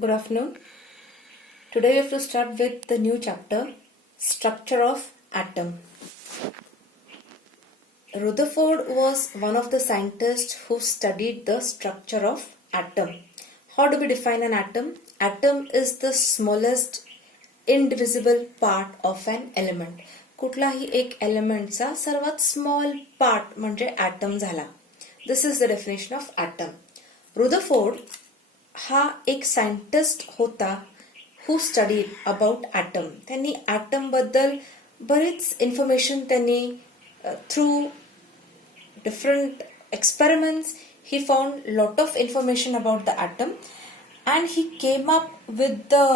Good afternoon. Today we have to start with the new chapter, Structure of Atom. Rutherford was one of the scientists who studied the structure of atom. How do we define an atom? Atom is the smallest indivisible part of an element. कुठलाही एक एलिमेंटचा सर्वात small part म्हणजे atom झाला. This is the definition of atom. Rutherford हा एक scientist होता who studied about atom. त्यांनी ॲटम बद्दल बरीच इन्फॉर्मेशन त्यांनी through different experiments he found lot of information about the atom and he came up with the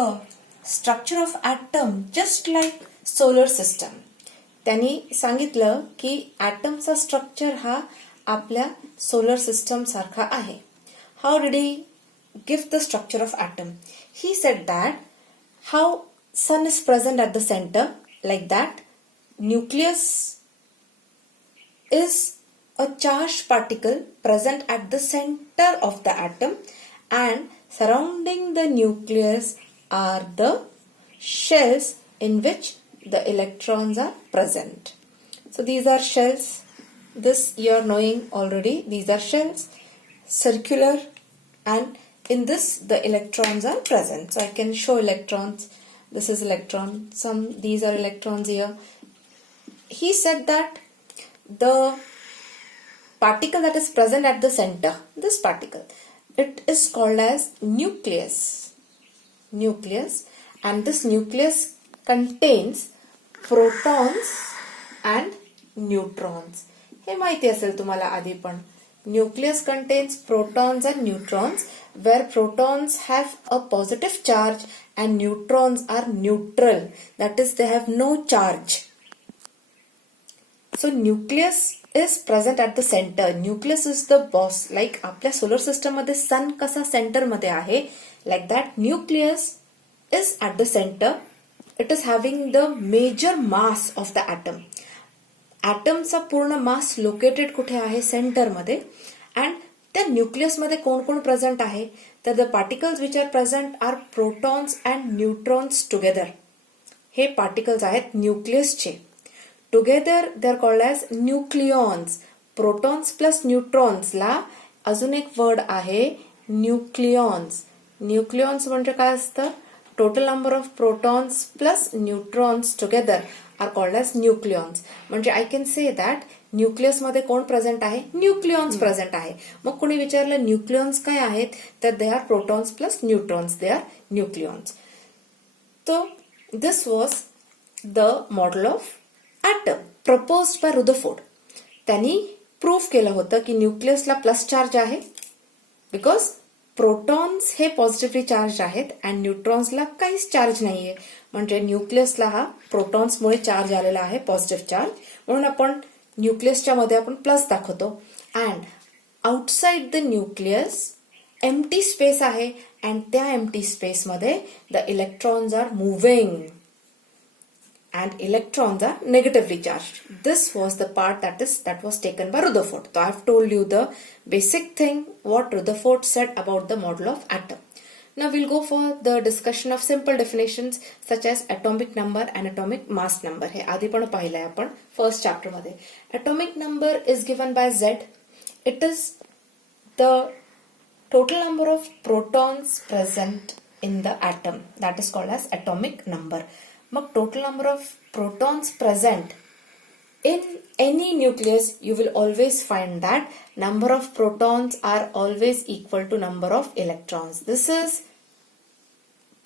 structure of atom just like solar system. त्यांनी सांगितलं की ॲटमचा structure हा आपल्या solar system सारखा आहे. How did he give the structure of atom? He said that how sun is present at the center, like that nucleus is a charged particle present at the center of the atom and surrounding the nucleus are the shells in which the electrons are present. So these are shells. This you are knowing already. These are shells, circular, and in this the electrons are present. So I can show electrons. This is electron. These are electrons here. He said that the particle that is present at the center, this particle, it is called as nucleus. And this nucleus contains protons and neutrons. हे माहिती असेल तुम्हाला आधी पण. Nucleus contains protons and neutrons, where protons have a positive charge and neutrons are neutral. That is, they have no charge. So nucleus is present at the center. Nucleus is the boss. Like आपल्या solar system मध्ये sun कसा center मध्ये आहे, like that nucleus is at the center. It is having the major mass of the atom. ॲटमचा पूर्ण मास located कुठे आहे? Centre मध्ये. And त्या न्यूक्लियस मध्ये कोण कोण प्रेझेंट आहे? तर the particles which are present are protons and neutrons together. हे पार्टिकल्स आहेत न्यूक्लियसचे. Together they are called as nucleons. Protons plus न्यूट्रॉन्सला अजून एक वर्ड आहे न्यूक्लियॉन्स. न्यूक्लियॉन्स म्हणजे काय असतं? Total number of protons plus neutrons together are called as nucleons. म्हणजे I can say that nucleus मध्ये कोण प्रेझेंट आहे? न्यूक्लियॉन्स प्रेझेंट आहे. मग कोणी विचारलं न्यूक्लियॉन्स काय आहेत? तर they are protons plus neutrons. They are nucleons. तो this was the model of atom proposed by Rutherford. त्यांनी प्रूव्ह केलं होतं की न्यूक्लियसला प्लस चार्ज आहे बिकॉज प्रोटॉन्स हे पॉझिटिव्हली चार्ज आहेत अँड न्यूट्रॉन्सला काहीच चार्ज नाहीये. म्हणजे न्यूक्लियसला हा प्रोटॉन्समुळे चार्ज आलेला आहे, पॉझिटिव्ह चार्ज. म्हणून आपण न्यूक्लियसच्या मध्ये आपण प्लस दाखवतो. And outside the nucleus empty space आहे अँड त्या एम्प्टी स्पेसमध्ये the electrons are moving and electrons are negatively charged. This was the part that was taken by Rutherford. So I have told you the basic thing what Rutherford said about the model of atom. Now we'll go for the discussion of simple definitions such as atomic number and atomic mass number. हे आधी पण पाहिलंय आपण first chapter मध्ये. Atomic number is given by Z. It is the total number of protons present in the atom. That is called as atomic number. Mug total number of protons present in any nucleus, you will always find that number of protons are always equal to number of electrons. This is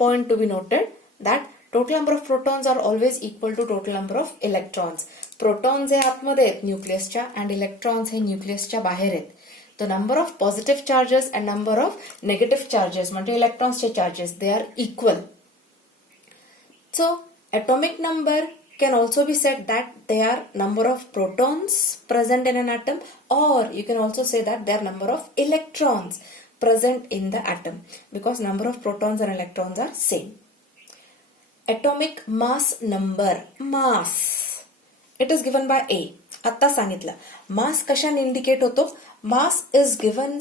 point to be noted that total number of protons are always equal to total number of electrons. Protons हे आतमध्ये आहेत न्यूक्लियसच्या and electrons हे न्यूक्लियसच्या बाहेर आहेत. The number of positive charges and number of negative charges म्हणजे इलेक्ट्रॉन्सचे charges they are equal. So atomic number can also be said that they are number of protons present in an atom, or you can also say that they are number of electrons present in the atom because number of protons and electrons are same. Atomic mass number. Mass. It is given by A. आता सांगितलं. मास कशाने indicate होतो? Mass is given.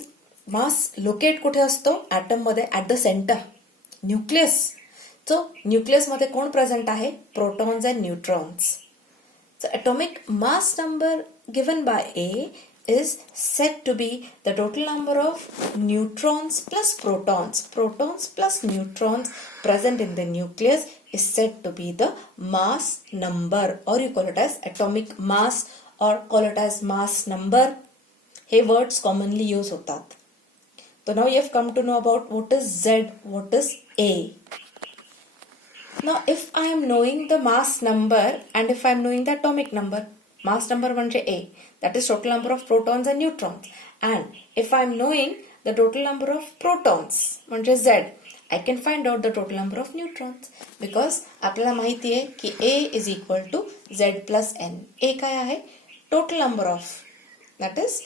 Mass locate कुठे असतो? Atom मध्ये at the centre. Nucleus. सो न्यूक्लियसमध्ये कोण present आहे? Protons and neutrons. So atomic mass number given by A is said to be the total number of neutrons plus protons. Protons plus neutrons present in the nucleus is said to be the mass number, or you call it as atomic mass or call it as mass number. हे words commonly use होतात. So now you have come to know about what is Z, what is A. Now if I am knowing the mass number and if I am knowing the atomic number, mass number म्हणजे A, that is total number of protons and neutrons, and if I am knowing the total number of protons म्हणजे Z, I can find out the total number of neutrons because आपल्याला माहिती आहे की A is equal to Z plus N. A काय आहे? Total number of, that is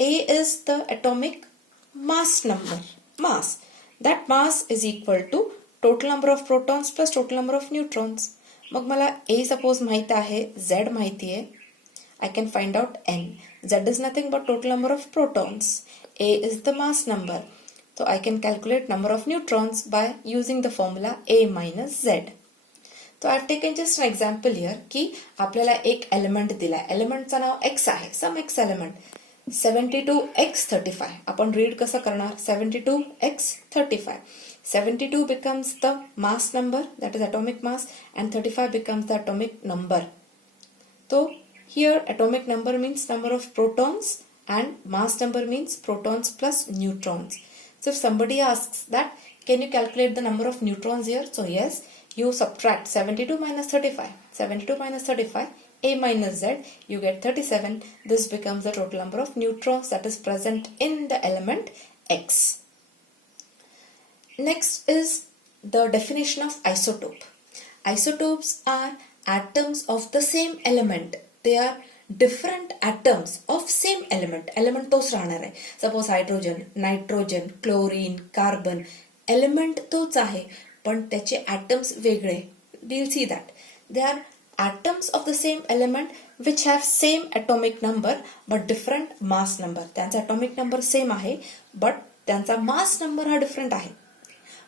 A is the atomic mass number, mass. That mass is equal to total number of protons plus total number of neutrons. मग मला A suppose माहित आहे, Z माहिती आहे, I can find out N. Z is nothing but total number of protons. A is the mass number. So I can calculate number of neutrons by using the formula A minus Z. So I've taken just an example here की आपल्याला एक element दिलाय. Elementचं नाव X आहे, some X element. 72x35. आपण read कसं करणार? 72x35. 72 becomes the mass number, that is atomic mass, and 35 becomes the atomic number. So here atomic number means number of protons and mass number means protons plus neutrons. So if somebody asks that, can you calculate the number of neutrons here? So yes, you subtract 72 minus 35. 72 minus 35, A minus Z, you get 37. This becomes the total number of neutrons that is present in the element X. Next is the definition of isotope. Isotopes are atoms of the same element. They are different atoms of same element. Element तोच राहणार आहे. Suppose hydrogen, nitrogen, chlorine, carbon. Element तोच आहे पण त्याचे atoms वेगळे. We'll see that. They are atoms of the same element which have same atomic number but different mass number. त्यांचा atomic number same आहे but त्यांचा mass number हा different आहे.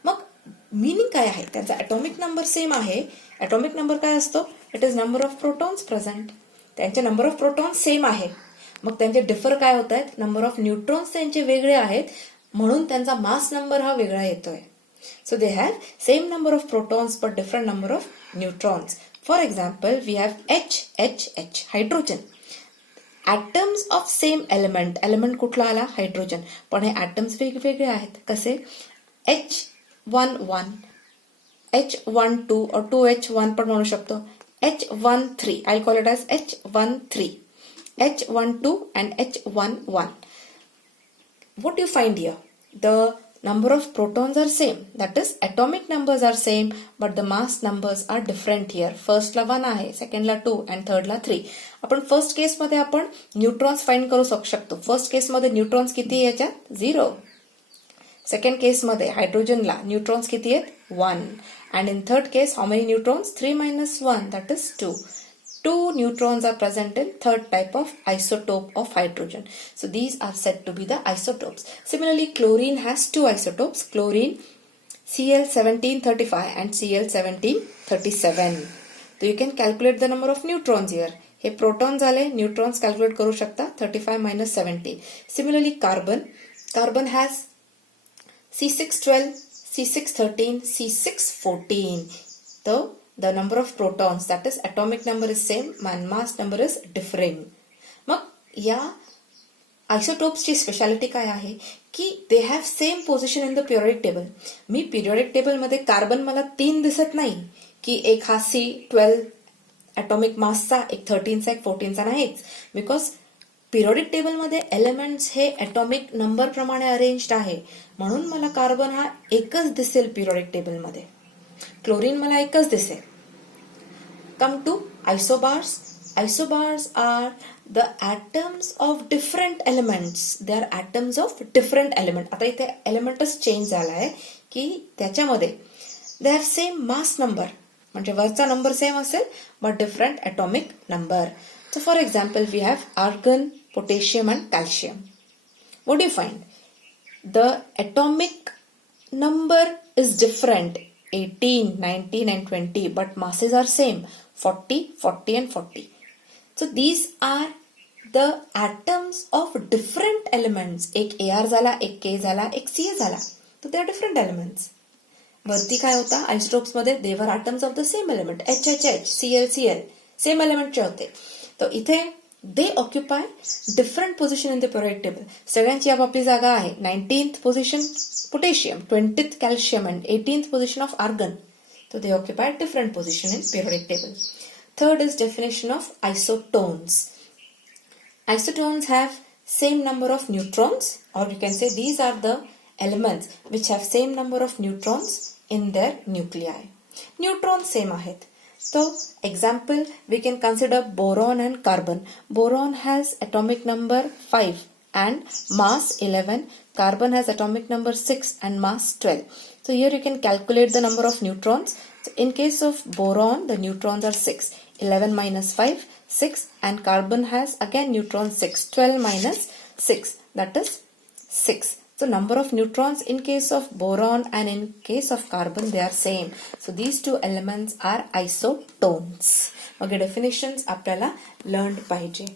मग मीनिंग काय आहे? त्यांचा atomic number सेम आहे. atomic number काय असतो? It is number of protons present. त्यांचे नंबर ऑफ प्रोटॉन्स सेम आहे. मग त्यांचे डिफर काय होत आहेत? नंबर ऑफ न्यूट्रॉन्स त्यांचे वेगळे आहेत म्हणून त्यांचा मास नंबर हा वेगळा येतोय. So they have same number of protons but different number of neutrons. For example we have H hydrogen. Atoms of same element. Element कुठला आला? हायड्रोजन. पण हे ॲटम्स वेगवेगळे आहेत. कसे? H11, H12 or 2H1 पण म्हणू शकतो. H13, I'll call it as H13, H12 and H11. What do you find here? The number of protons are same, that is atomic numbers are same but the mass numbers are different here. First ला 1 आहे, second La 2 and third ला 3. आपण first case मध्ये आपण neutrons find करू शकतो. First case मध्ये neutrons किती आहे याच्यात? 0. सेकंड केस मध्ये हायड्रोजनला न्यूट्रॉन्स किती आहेत? 1. And in third case, how many neutrons? 3 minus 1, that is 2. 2 neutrons are present in third type of isotope of hydrogen. So these are said to be the isotopes. Similarly, chlorine has 2 isotopes. Chlorine Cl1735 and Cl1737. So you can calculate the number of neutrons here. हे proton झाले, neutrons calculate करू शकता. 35 minus 17. Similarly, carbon has C612, C613, C614. So the number of protons, that is atomic number is same and mass number is differing. मग या आयसोटोप्सची speciality काय आहे की दे have same position in the periodic table. Me periodic table मध्ये carbon मला 3 दिसत नाही की एक हा C12 atomic मासचा, एक 13चा, एक 14चा नाहीच. बिकॉज पिरियडिक टेबलमध्ये एलिमेंट्स हे ॲटॉमिक नंबर प्रमाणे अरेंज्ड आहे म्हणून मला कार्बन हा एकच दिसेल पिरियडिक टेबलमध्ये. क्लोरीन मला एकच दिसेल. Come to isobars. Isobars are the atoms of different elements. They are atoms of different element. आता इथे एलिमेंटच चेंज झाला आहे की त्याच्यामध्ये they have same mass number म्हणजे वरचा नंबर सेम असेल but different atomic number. So for example, we have argon, potassium and calcium. What do you find? The atomic number is different, 18, 19 and 20, but masses are same, 40, 40 and 40. So these are the atoms of different elements. एक AR झाला, एक K झाला, एक CA झाला. So they are different elements. वरती काय होता isotopes मध्ये they were atoms of the same element, HHH, Cl, Cl, same element चे होते. तो इथे they occupy different position in the periodic table. सगळ्यांची आपापली जागा आहे. 19th position potassium, 20th calcium and 18th position of argon. So they occupy different position in periodic table. Third is definition of isotones. Isotones have same number of neutrons, or you can say these are the elements which have same number of neutrons in their nuclei. Neutrons same आहेत. So example we can consider boron and carbon. Boron has atomic number 5 and mass 11. Carbon has atomic number 6 and mass 12. So here you can calculate the number of neutrons. So in case of boron, the neutrons are 6. 11 minus 5, 6, and carbon has again neutrons 6. 12 minus 6, that is 6. So number of neutrons in case of boron and in case of carbon, they are same. So these two elements are isotones. Okay, definitions आपल्याला learned पाहिजे.